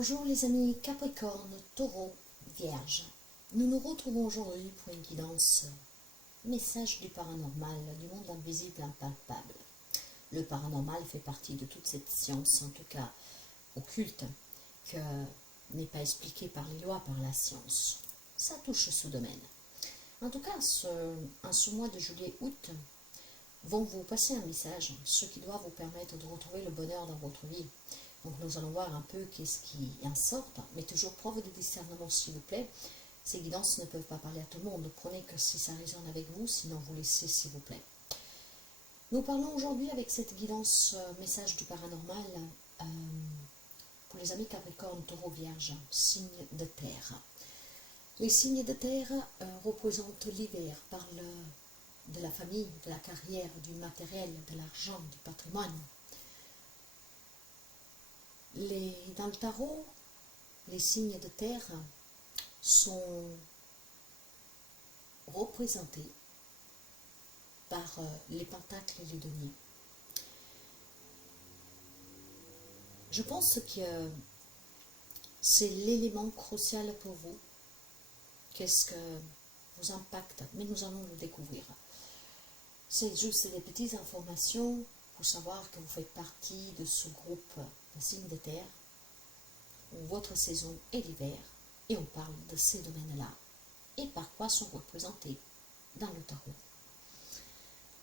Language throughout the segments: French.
Bonjour les amis Capricorne, Taureau, Vierge. Nous nous retrouvons aujourd'hui pour une guidance message du paranormal, du monde invisible, impalpable. Le paranormal fait partie de toute cette science, en tout cas occulte, que n'est pas expliquée par les lois, par la science. Ça touche ce domaine. En tout cas, en ce mois de juillet-août, vont vous passer un message, ce qui doit vous permettre de retrouver le bonheur dans votre vie. Donc nous allons voir un peu qu'est-ce qui en sort, mais toujours preuve de discernement s'il vous plaît. Ces guidances ne peuvent pas parler à tout le monde, prenez que si ça résonne avec vous, sinon vous laissez s'il vous plaît. Nous parlons aujourd'hui avec cette guidance message du paranormal pour les amis Capricorne, Taureau, Vierge, signes de terre. Les signes de terre représentent l'hiver, parlent de la famille, de la carrière, du matériel, de l'argent, du patrimoine. Dans le tarot, les signes de terre sont représentés par les pentacles et les deniers. Je pense que c'est l'élément crucial pour vous. Qu'est-ce que vous impacte? Mais nous allons le découvrir. C'est juste des petites informations pour savoir que vous faites partie de ce groupe de signes de terre où votre saison est l'hiver et on parle de ces domaines-là et par quoi sont représentés dans le tarot.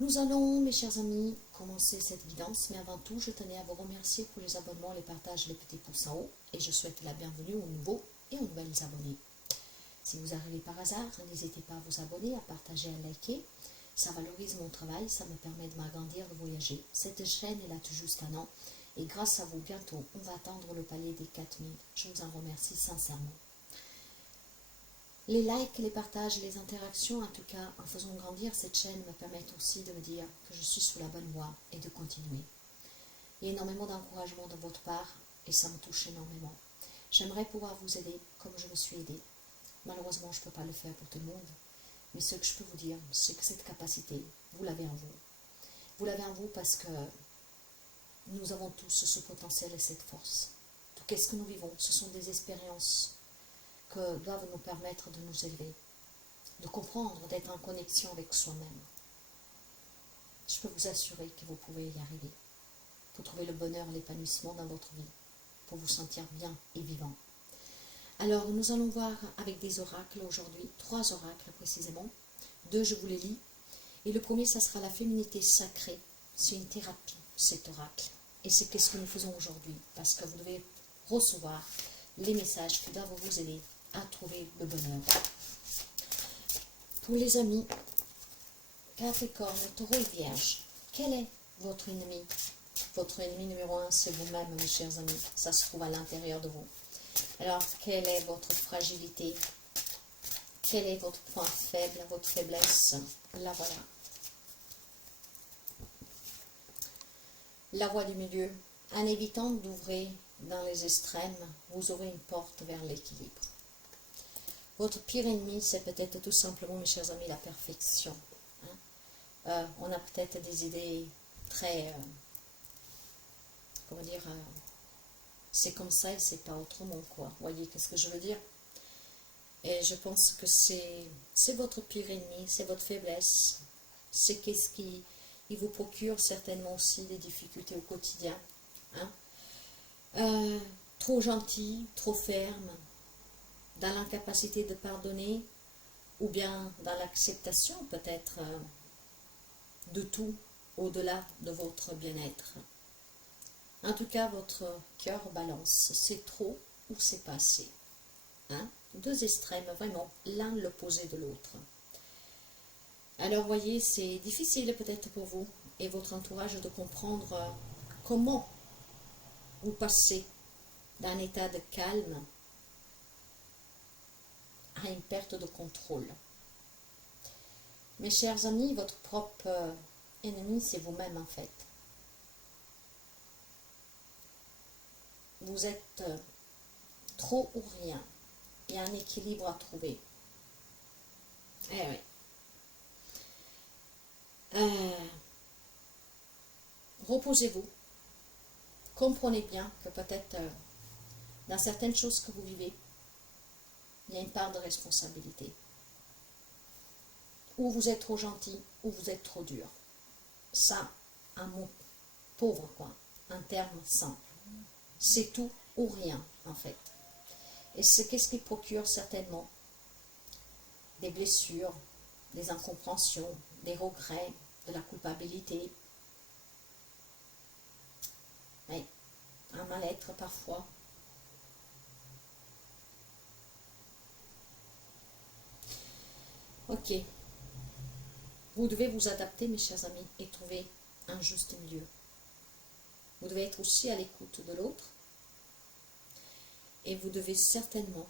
Nous allons, mes chers amis, commencer cette guidance, mais avant tout, je tenais à vous remercier pour les abonnements, les partages, les petits pouces en haut et je souhaite la bienvenue aux nouveaux et aux nouvelles abonnés. Si vous arrivez par hasard, n'hésitez pas à vous abonner, à partager, à liker. Ça valorise mon travail, ça me permet de m'agrandir, de voyager. Cette chaîne est là tout juste un an. Et grâce à vous, bientôt, on va atteindre le palier des 4000. Je vous en remercie sincèrement. Les likes, les partages, les interactions, en tout cas, en faisant grandir cette chaîne, me permettent aussi de me dire que je suis sur la bonne voie et de continuer. Il y a énormément d'encouragement de votre part et ça me touche énormément. J'aimerais pouvoir vous aider comme je me suis aidée. Malheureusement, je ne peux pas le faire pour tout le monde. Mais ce que je peux vous dire, c'est que cette capacité, vous l'avez en vous. Vous l'avez en vous parce que nous avons tous ce potentiel et cette force. Qu'est-ce que nous vivons? Ce sont des expériences que doivent nous permettre de nous élever, de comprendre, d'être en connexion avec soi-même. Je peux vous assurer que vous pouvez y arriver, pour trouver le bonheur, l'épanouissement dans votre vie, pour vous sentir bien et vivant. Alors, nous allons voir avec des oracles aujourd'hui, 3 oracles précisément. 2, je vous les lis. Et le premier, ça sera la féminité sacrée. C'est une thérapie, cet oracle. Et c'est ce que nous faisons aujourd'hui, parce que vous devez recevoir les messages qui doivent vous aider à trouver le bonheur. Pour les amis Capricorne, Taureau et Vierge, quel est votre ennemi? Votre ennemi numéro 1, c'est vous-même, mes chers amis. Ça se trouve à l'intérieur de vous. Alors, quelle est votre fragilité? Quel est votre point faible, votre faiblesse? La voilà. La voie du milieu. En évitant d'ouvrir dans les extrêmes, vous aurez une porte vers l'équilibre. Votre pire ennemi, c'est peut-être tout simplement, mes chers amis, la perfection. On a peut-être des idées très... comment dire c'est comme ça et c'est pas autrement, quoi. Vous voyez qu'est-ce que je veux dire? Et je pense que c'est votre pire ennemi, c'est votre faiblesse. C'est qu'est-ce qui vous procure certainement aussi des difficultés au quotidien. Trop gentil, trop ferme, dans l'incapacité de pardonner, ou bien dans l'acceptation peut-être de tout au-delà de votre bien-être. En tout cas, votre cœur balance, c'est trop ou c'est pas assez. 2 extrêmes, vraiment, l'un l'opposé de l'autre. Alors, voyez, c'est difficile peut-être pour vous et votre entourage de comprendre comment vous passez d'un état de calme à une perte de contrôle. Mes chers amis, votre propre ennemi, c'est vous-même en fait. Vous êtes trop ou rien. Il y a un équilibre à trouver. Eh oui. Reposez-vous. Comprenez bien que peut-être Dans certaines choses que vous vivez, il y a une part de responsabilité. Ou vous êtes trop gentil, ou vous êtes trop dur. Ça, un mot pauvre, quoi. Un terme simple. C'est tout ou rien, en fait. Et c'est qu'est-ce qui procure certainement des blessures, des incompréhensions, des regrets, de la culpabilité, mais un mal-être parfois. Ok. Vous devez vous adapter, mes chers amis, et trouver un juste milieu. Vous devez être aussi à l'écoute de l'autre. Et vous devez certainement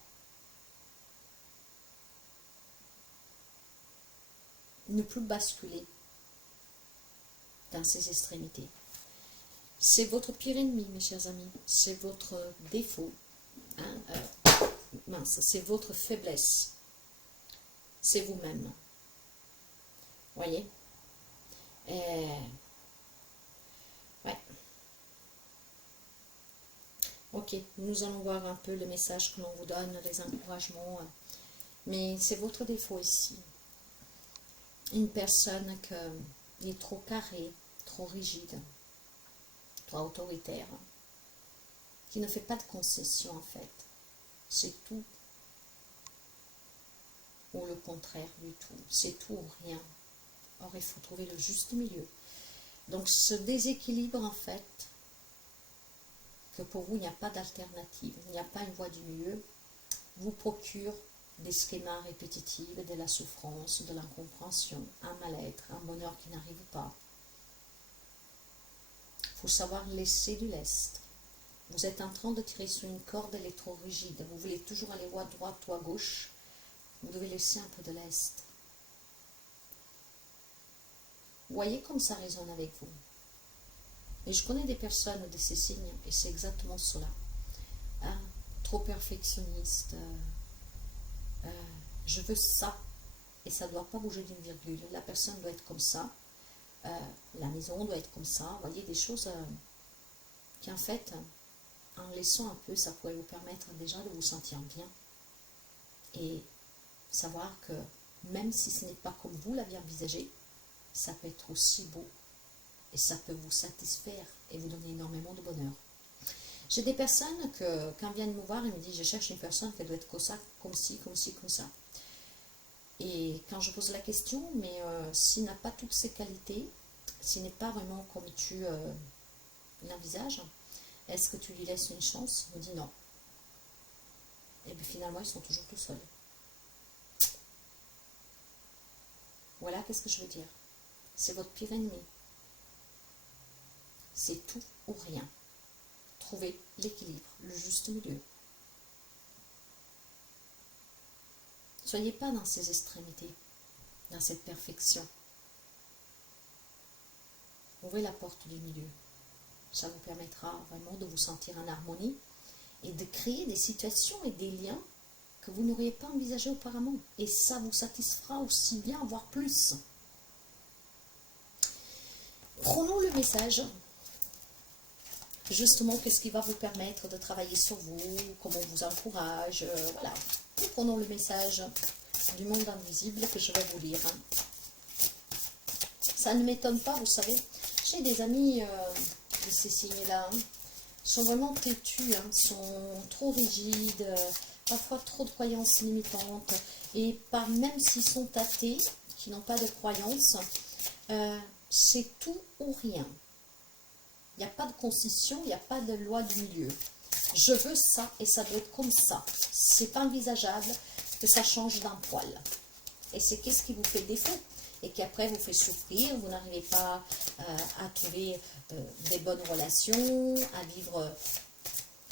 ne plus basculer dans ces extrémités. C'est votre pire ennemi, mes chers amis. C'est votre défaut. Hein, mince, c'est votre faiblesse. C'est vous-même. Voyez? Ouais. Ok, nous allons voir un peu le message que l'on vous donne, les encouragements. Mais c'est votre défaut ici. Une personne qui est trop carrée, trop rigide, trop autoritaire, qui ne fait pas de concessions en fait. C'est tout ou le contraire du tout. C'est tout ou rien. Or, il faut trouver le juste milieu. Donc, ce déséquilibre en fait, que pour vous, il n'y a pas d'alternative, il n'y a pas une voie du milieu, vous procure des schémas répétitifs, de la souffrance, de l'incompréhension, un mal-être, un bonheur qui n'arrive pas. Il faut savoir laisser du lest. Vous êtes en train de tirer sur une corde, elle est trop rigide. Vous voulez toujours aller à droite ou à gauche. Vous devez laisser un peu de lest. Vous voyez comme ça résonne avec vous. Et je connais des personnes de ces signes, et c'est exactement cela. Hein, trop perfectionniste. Je veux ça, et ça ne doit pas bouger d'une virgule. La personne doit être comme ça. La maison doit être comme ça. Vous voyez, des choses qui en fait, en laissant un peu, ça pourrait vous permettre déjà de vous sentir bien. Et savoir que même si ce n'est pas comme vous l'aviez envisagé, ça peut être aussi beau. Et ça peut vous satisfaire et vous donner énormément de bonheur. J'ai des personnes que, quand viennent me voir, ils me disent, je cherche une personne qui doit être comme ça, comme ci, comme ci, comme ça. Et quand je pose la question, mais s'il n'a pas toutes ces qualités, s'il n'est pas vraiment comme tu l'envisages, est-ce que tu lui laisses une chance? On me dit non. Et bien finalement, ils sont toujours tout seuls. Voilà, qu'est-ce que je veux dire? C'est votre pire ennemi. C'est tout ou rien. Trouvez l'équilibre, le juste milieu. Soyez pas dans ces extrémités, dans cette perfection. Ouvrez la porte du milieu. Ça vous permettra vraiment de vous sentir en harmonie et de créer des situations et des liens que vous n'auriez pas envisagés auparavant. Et ça vous satisfera aussi bien, voire plus. Prenons le message. Justement, qu'est-ce qui va vous permettre de travailler sur vous, comment on vous encourage, voilà. Et prenons le message du monde invisible que je vais vous lire. Ça ne m'étonne pas, vous savez. J'ai des amis de ces signes-là, sont vraiment têtus, sont trop rigides, parfois trop de croyances limitantes. Et même s'ils sont athées, qui n'ont pas de croyances, c'est tout ou rien. Il n'y a pas de concession, il n'y a pas de loi du milieu. Je veux ça et ça doit être comme ça. C'est pas envisageable que ça change d'un poil. Et c'est qu'est-ce qui vous fait défaut et qui après vous fait souffrir. Vous n'arrivez pas à trouver des bonnes relations, à vivre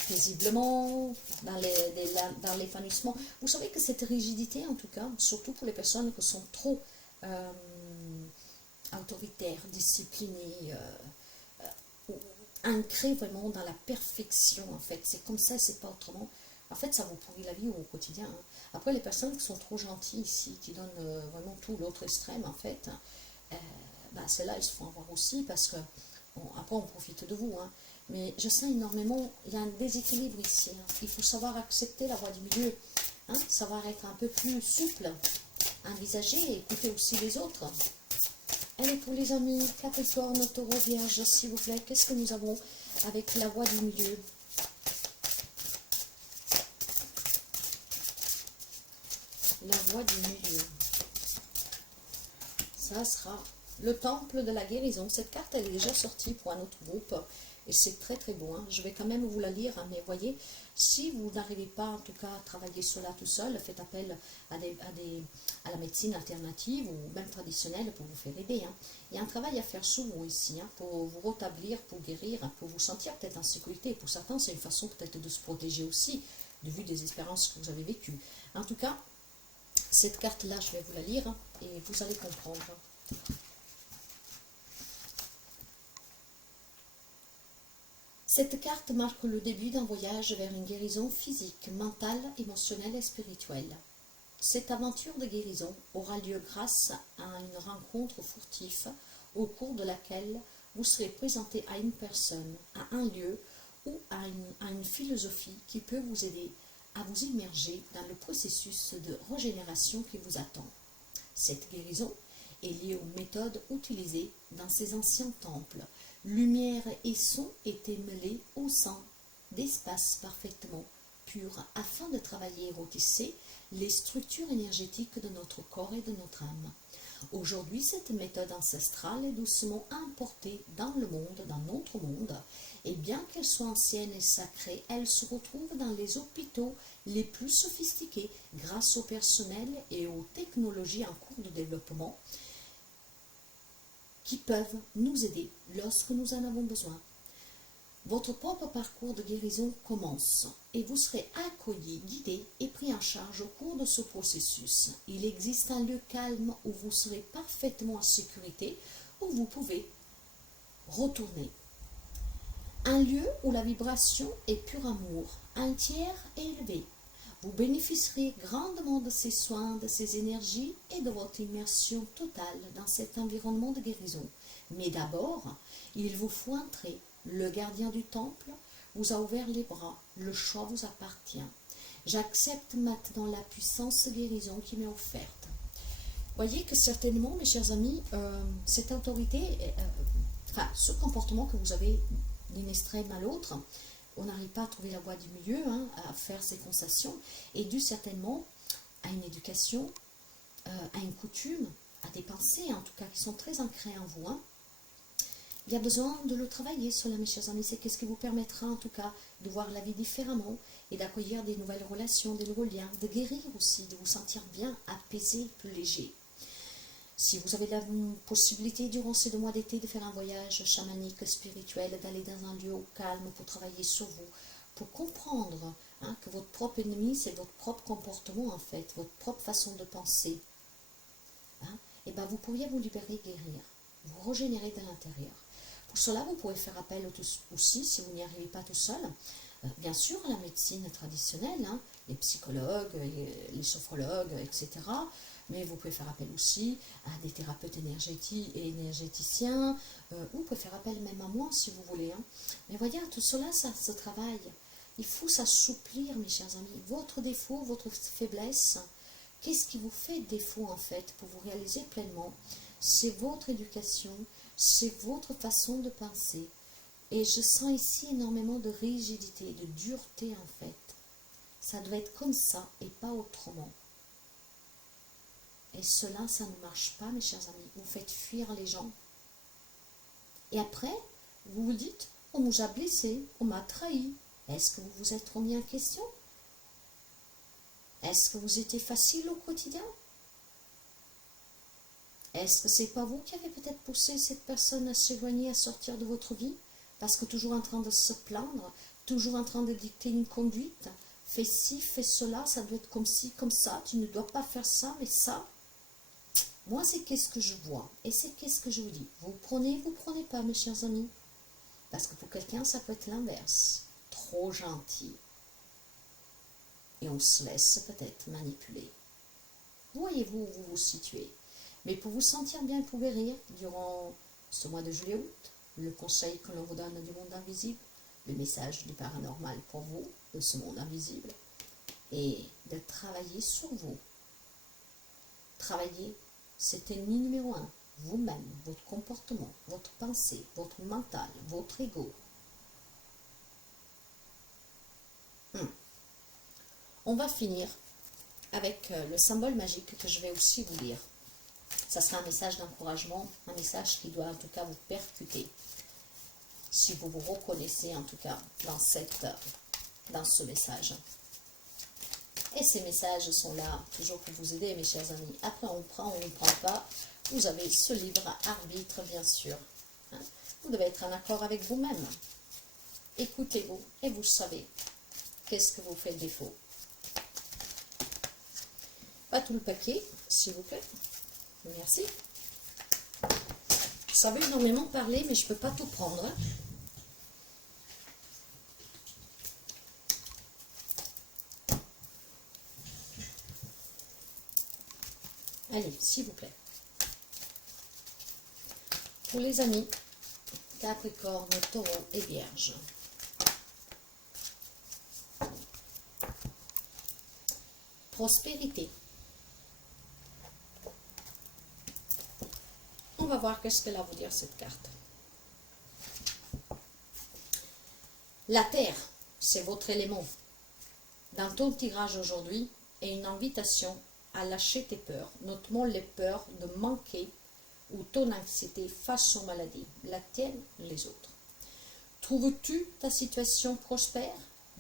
paisiblement, dans l'épanouissement. Vous savez que cette rigidité, en tout cas, surtout pour les personnes qui sont trop autoritaires, disciplinées, ancré vraiment dans la perfection en fait, c'est comme ça, c'est pas autrement. En fait, ça vous pourrit la vie au quotidien. Après, les personnes qui sont trop gentilles ici, qui donnent vraiment tout l'autre extrême en fait, celles-là, ils se font avoir aussi parce que, bon, après on profite de vous, mais je sens énormément, il y a un déséquilibre ici. Il faut savoir accepter la voie du milieu, savoir être un peu plus souple, envisager et écouter aussi les autres. Allez, pour les amis, Capricorne, Taureau, Vierge, s'il vous plaît, qu'est-ce que nous avons avec la voie du milieu? La voie du milieu. Ça sera le temple de la guérison. Cette carte, elle est déjà sortie pour un autre groupe. Et c'est très très beau. Je vais quand même vous la lire. Mais voyez, si vous n'arrivez pas en tout cas à travailler cela tout seul, faites appel à la médecine alternative ou même traditionnelle pour vous faire aider. Il y a un travail à faire souvent ici pour vous rétablir, pour guérir, pour vous sentir peut-être en sécurité. Pour certains, c'est une façon peut-être de se protéger aussi, de vue des expériences que vous avez vécues. En tout cas, cette carte-là, je vais vous la lire et vous allez comprendre. Cette carte marque le début d'un voyage vers une guérison physique, mentale, émotionnelle et spirituelle. Cette aventure de guérison aura lieu grâce à une rencontre furtive au cours de laquelle vous serez présenté à une personne, à un lieu ou à une philosophie qui peut vous aider à vous immerger dans le processus de régénération qui vous attend. Cette guérison est liée aux méthodes utilisées dans ces anciens temples. Lumière et son étaient mêlés au sein d'espaces parfaitement purs afin de travailler et retisser les structures énergétiques de notre corps et de notre âme. Aujourd'hui, cette méthode ancestrale est doucement importée dans le monde, dans notre monde, et bien qu'elle soit ancienne et sacrée, elle se retrouve dans les hôpitaux les plus sophistiqués grâce au personnel et aux technologies en cours de développement qui peuvent nous aider lorsque nous en avons besoin. Votre propre parcours de guérison commence et vous serez accueilli, guidé et pris en charge au cours de ce processus. Il existe un lieu calme où vous serez parfaitement en sécurité, où vous pouvez retourner. Un lieu où la vibration est pur amour, un tiers élevé. Vous bénéficierez grandement de ces soins, de ces énergies et de votre immersion totale dans cet environnement de guérison. Mais d'abord, il vous faut entrer. Le gardien du temple vous a ouvert les bras. Le choix vous appartient. J'accepte maintenant la puissance de guérison qui m'est offerte. Voyez que certainement, mes chers amis, cette autorité, ce comportement que vous avez d'un extrême à l'autre, on n'arrive pas à trouver la voie du milieu, à faire ces concessions, et dû certainement à une éducation, à une coutume, à des pensées, en tout cas, qui sont très ancrées en vous. Il y a besoin de le travailler, cela, mes chers amis. C'est ce qui vous permettra, en tout cas, de voir la vie différemment et d'accueillir des nouvelles relations, des nouveaux liens, de guérir aussi, de vous sentir bien, apaisé, plus léger. Si vous avez la possibilité durant ces 2 mois d'été de faire un voyage chamanique, spirituel, d'aller dans un lieu au calme pour travailler sur vous, pour comprendre que votre propre ennemi, c'est votre propre comportement en fait, votre propre façon de penser, et bien vous pourriez vous libérer, guérir, vous régénérer de l'intérieur. Pour cela, vous pouvez faire appel aussi, si vous n'y arrivez pas tout seul, bien sûr à la médecine traditionnelle, les psychologues, les sophrologues, etc., mais vous pouvez faire appel aussi à des thérapeutes énergéticiens, ou vous pouvez faire appel même à moi si vous voulez. Mais voyez, tout cela, ça se travaille. Il faut s'assouplir, mes chers amis. Votre défaut, votre faiblesse, qu'est-ce qui vous fait défaut en fait pour vous réaliser pleinement? C'est votre éducation, c'est votre façon de penser. Et je sens ici énormément de rigidité, de dureté en fait. Ça doit être comme ça et pas autrement. Et cela, ça ne marche pas, mes chers amis. Vous faites fuir les gens. Et après, vous vous dites, on nous a blessés, on m'a trahi. Est-ce que vous vous êtes remis en question? Est-ce que vous étiez facile au quotidien? Est-ce que c'est pas vous qui avez peut-être poussé cette personne à s'éloigner, à sortir de votre vie? Parce que toujours en train de se plaindre, toujours en train de dicter une conduite. Fais ci, fais cela, ça doit être comme ci, comme ça. Tu ne dois pas faire ça, mais ça. Moi, c'est qu'est-ce que je vois et c'est qu'est-ce que je vous dis. Vous prenez pas, mes chers amis. Parce que pour quelqu'un, ça peut être l'inverse. Trop gentil. Et on se laisse peut-être manipuler. Voyez-vous où vous vous situez. Mais pour vous sentir bien, pour guérir, durant ce mois de juillet-août, le conseil que l'on vous donne du monde invisible, le message du paranormal pour vous, de ce monde invisible, et de travailler sur vous. Travailler, c'est ennemi numéro un. Vous-même, votre comportement, votre pensée, votre mental, votre ego. On va finir avec le symbole magique que je vais aussi vous lire. Ça sera un message d'encouragement, un message qui doit en tout cas vous percuter. Si vous vous reconnaissez en tout cas dans ce message. Et ces messages sont là toujours pour vous aider, mes chers amis. Après, on prend ou on ne prend pas. Vous avez ce libre arbitre, bien sûr. Vous devez être en accord avec vous-même. Écoutez-vous et vous savez qu'est-ce que vous faites défaut. Pas tout le paquet, s'il vous plaît. Merci. Ça veut énormément parler, mais je ne peux pas tout prendre. Allez, s'il vous plaît. Pour les amis, Capricorne, Taureau et Vierge. Prospérité. On va voir qu'est-ce qu'elle a à vous dire cette carte. La terre, c'est votre élément. Dans ton tirage aujourd'hui est une invitation à lâcher tes peurs, notamment les peurs de manquer ou ton anxiété face aux maladies, la tienne, les autres. Trouves-tu ta situation prospère?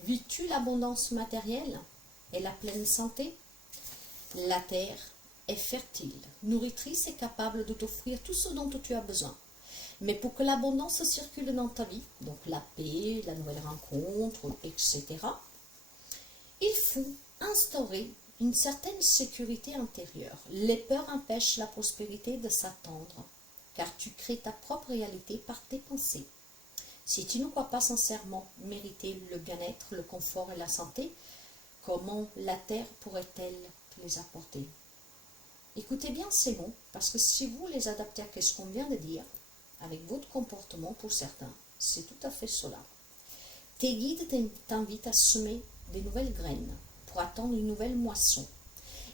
Vis-tu l'abondance matérielle et la pleine santé? La terre est fertile, nourritrice et capable de t'offrir tout ce dont tu as besoin. Mais pour que l'abondance circule dans ta vie, donc la paix, la nouvelle rencontre, etc., il faut instaurer une certaine sécurité intérieure. Les peurs empêchent la prospérité de s'attendre, car tu crées ta propre réalité par tes pensées. Si tu ne crois pas sincèrement mériter le bien-être, le confort et la santé, comment la terre pourrait-elle les apporter? Écoutez bien ces mots, parce que si vous les adaptez à ce qu'on vient de dire, avec votre comportement pour certains, c'est tout à fait cela. Tes guides t'invitent à semer des nouvelles graines pour attendre une nouvelle moisson.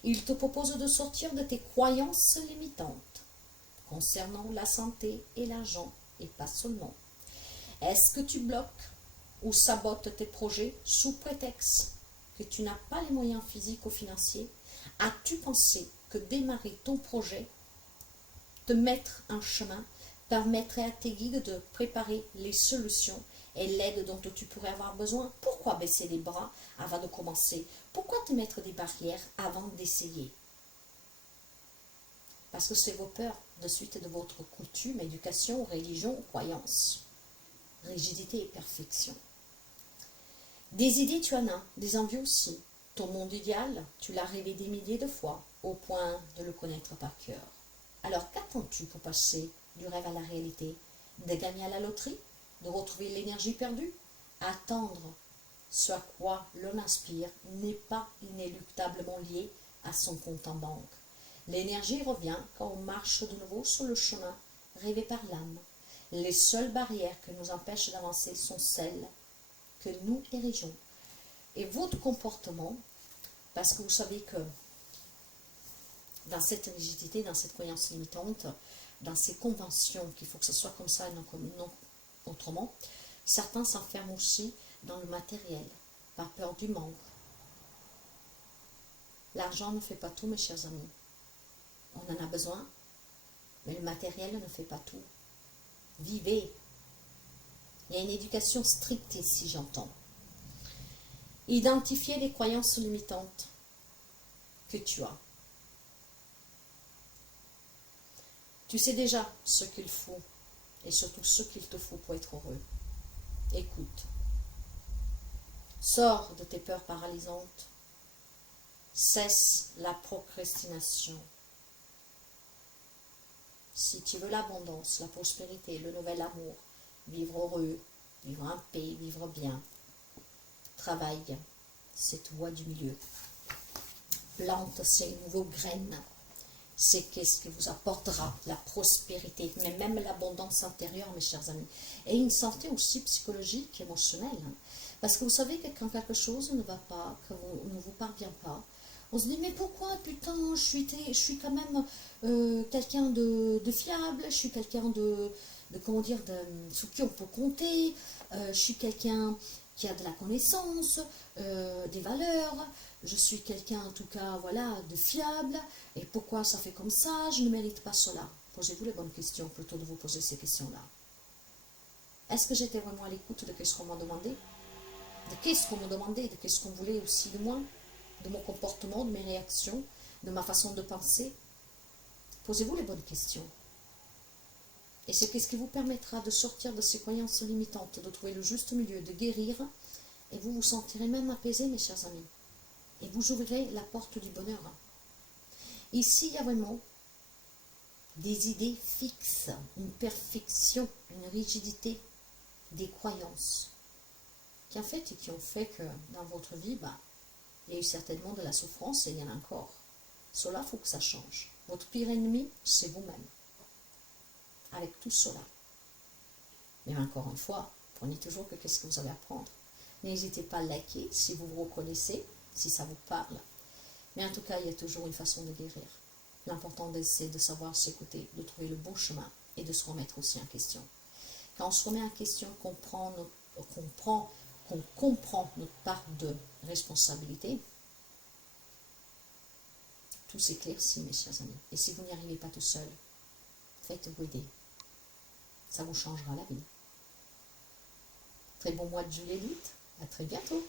Ils te proposent de sortir de tes croyances limitantes concernant la santé et l'argent, et pas seulement. Est-ce que tu bloques ou sabotes tes projets sous prétexte que tu n'as pas les moyens physiques ou financiers? As-tu pensé que démarrer ton projet, te mettre en chemin, permettrait à tes guides de préparer les solutions et l'aide dont tu pourrais avoir besoin? Pourquoi baisser les bras avant de commencer? Pourquoi te mettre des barrières avant d'essayer? Parce que c'est vos peurs de suite de votre coutume, éducation, religion ou croyance. Rigidité et perfection. Des idées, tu en as, des envies aussi. Ton monde idéal, tu l'as rêvé des milliers de fois, au point de le connaître par cœur. Alors qu'attends-tu pour passer du rêve à la réalité? De gagner à la loterie? De retrouver l'énergie perdue? Attendre ce à quoi l'on aspire n'est pas inéluctablement lié à son compte en banque. L'énergie revient quand on marche de nouveau sur le chemin rêvé par l'âme. Les seules barrières qui nous empêchent d'avancer sont celles que nous érigeons. Et votre comportement, parce que vous savez que dans cette rigidité, dans cette croyance limitante, dans ces conventions qu'il faut que ce soit comme ça et non autrement, certains s'enferment aussi dans le matériel, par peur du manque. L'argent ne fait pas tout, mes chers amis. On en a besoin, mais le matériel ne fait pas tout. Vivez. Il y a une éducation stricte ici, j'entends. Identifiez les croyances limitantes que tu as. Tu sais déjà ce qu'il faut et surtout ce qu'il te faut pour être heureux. Écoute. Sors de tes peurs paralysantes. Cesse la procrastination. Si tu veux l'abondance, la prospérité, le nouvel amour, vivre heureux, vivre en paix, vivre bien, travaille cette voie du milieu. Plante ces nouveaux graines c'est qu'est-ce qui vous apportera la prospérité, mais même l'abondance intérieure, mes chers amis. Et une santé aussi psychologique, émotionnelle. Parce que vous savez que quand quelque chose ne va pas, ne vous parvient pas, on se dit, mais pourquoi, putain, je suis quand même quelqu'un de fiable, je suis quelqu'un comment dire, sur qui on peut compter, je suis quelqu'un qui a de la connaissance, des valeurs, je suis quelqu'un en tout cas, voilà, de fiable, et pourquoi ça fait comme ça, je ne mérite pas cela. Posez-vous les bonnes questions plutôt de vous poser ces questions-là. Est-ce que j'étais vraiment à l'écoute de ce qu'on m'a demandé? De qu'est-ce qu'on me demandait, de qu'est-ce qu'on voulait aussi de moi, de mon comportement, de mes réactions, de ma façon de penser? Posez-vous les bonnes questions. Et c'est ce qui vous permettra de sortir de ces croyances limitantes, de trouver le juste milieu, de guérir, et vous vous sentirez même apaisé, mes chers amis. Et vous ouvrirez la porte du bonheur. Ici, il y a vraiment des idées fixes, une perfection, une rigidité, des croyances qui en fait et qui ont fait que dans votre vie, il y a eu certainement de la souffrance et il y en a encore. Cela, il faut que ça change. Votre pire ennemi, c'est vous-même. Avec tout cela. Mais encore une fois, prenez toujours que qu'est-ce que vous avez à prendre. N'hésitez pas à liker si vous vous reconnaissez, si ça vous parle. Mais en tout cas, il y a toujours une façon de guérir. L'important, c'est de savoir s'écouter, de trouver le bon chemin et de se remettre aussi en question. Quand on se remet en question, qu'on comprend notre part de responsabilité, tout s'éclaircit, mes chers amis. Et si vous n'y arrivez pas tout seul, faites-vous aider. Ça vous changera la vie. Très bon mois de juillet d'août. À très bientôt.